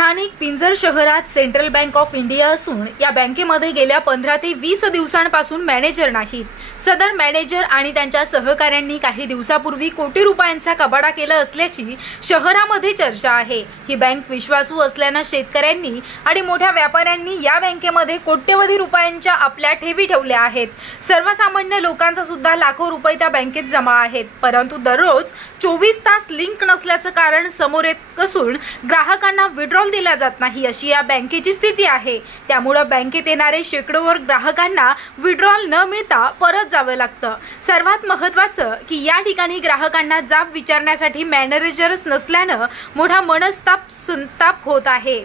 स्थानिक पिंजर शहरात central bank of India असून या बँकेमध्ये गेल्या पंधरा ते वीस दिवसांपासून मॅनेजर नाहीत. सदर मॅनेजर आणि त्यांच्या सहकाऱ्यांनी काही दिवसापूर्वी कोटी रुपयांचा कबाडा केला असल्याची शहरामध्ये चर्चा आहे. ही बँक विश्वासू असल्यानं शेतकऱ्यांनी आणि मोठ्या व्यापाऱ्यांनी या बँकेमध्ये कोट्यवधी रुपयांच्या आपल्या ठेवी ठेवल्या आहेत. सर्वसामान्य लोकांचा सुद्धा लाखो रुपये त्या बँकेत जमा आहेत. परंतु दररोज चोवीस तास लिंक नसल्याचं कारण समोर येत असून ग्राहकांना विड्रॉल दिला जात नाही अशी या बँकेची स्थिती आहे. त्यामुळं बँकेत येणारे शेकडोवर ग्राहकांना विड्रॉल न मिळता परत जावं लागतं. सर्वात महत्त्वाचं की या ठिकाणी ग्राहकांना जाब विचारण्यासाठी मॅनेजरच नसल्यानं मोठा मनस्ताप संताप होत आहे.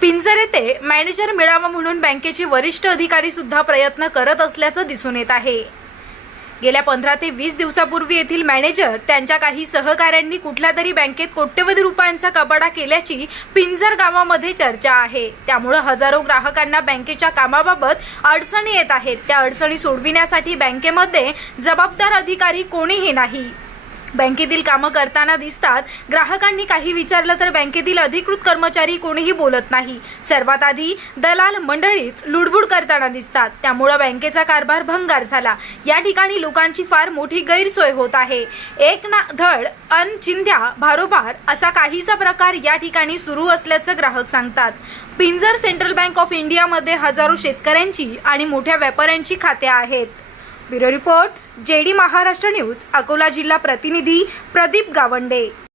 पिंजर येथे मॅनेजर मिळावा म्हणून बँकेचे वरिष्ठ अधिकारी सुद्धा प्रयत्न करत असल्याचं दिसून येत आहे. गेल्या पंधरा ते वीस दिवसापूर्वी येथील मॅनेजर त्यांच्या काही सहकाऱ्यांनी कुठल्या तरी बँकेत कोट्यवधी रुपयांचा कबाडा केल्याची पिंजर गावामध्ये चर्चा आहे. त्यामुळं हजारो ग्राहकांना बँकेच्या कामाबाबत अडचणी येत आहेत. त्या अडचणी सोडविण्यासाठी बँकेमध्ये जबाबदार अधिकारी कोणीही नाही. बँकेतील कामं करताना दिसतात. ग्राहकांनी काही विचारलं तर बँकेतील अधिकृत कर्मचारी कोणीही बोलत नाही. सर्वात आधी दलाल मंडळीच लुडबुड करताना दिसतात. त्यामुळं बँकेचा कारभार भंगार झाला. या ठिकाणी लोकांची फार मोठी गैरसोय होत आहे. एक ना धड अन चिंध्या भारोभार असा काहीसा प्रकार या ठिकाणी सुरू असल्याचं ग्राहक सांगतात. पिंजर सेंट्रल बँक ऑफ इंडियामध्ये हजारो शेतकऱ्यांची आणि मोठ्या व्यापाऱ्यांची खाते आहेत. Bureau report JD Maharashtra news Akola जिल्हा प्रतिनिधी प्रदीप गावंडे.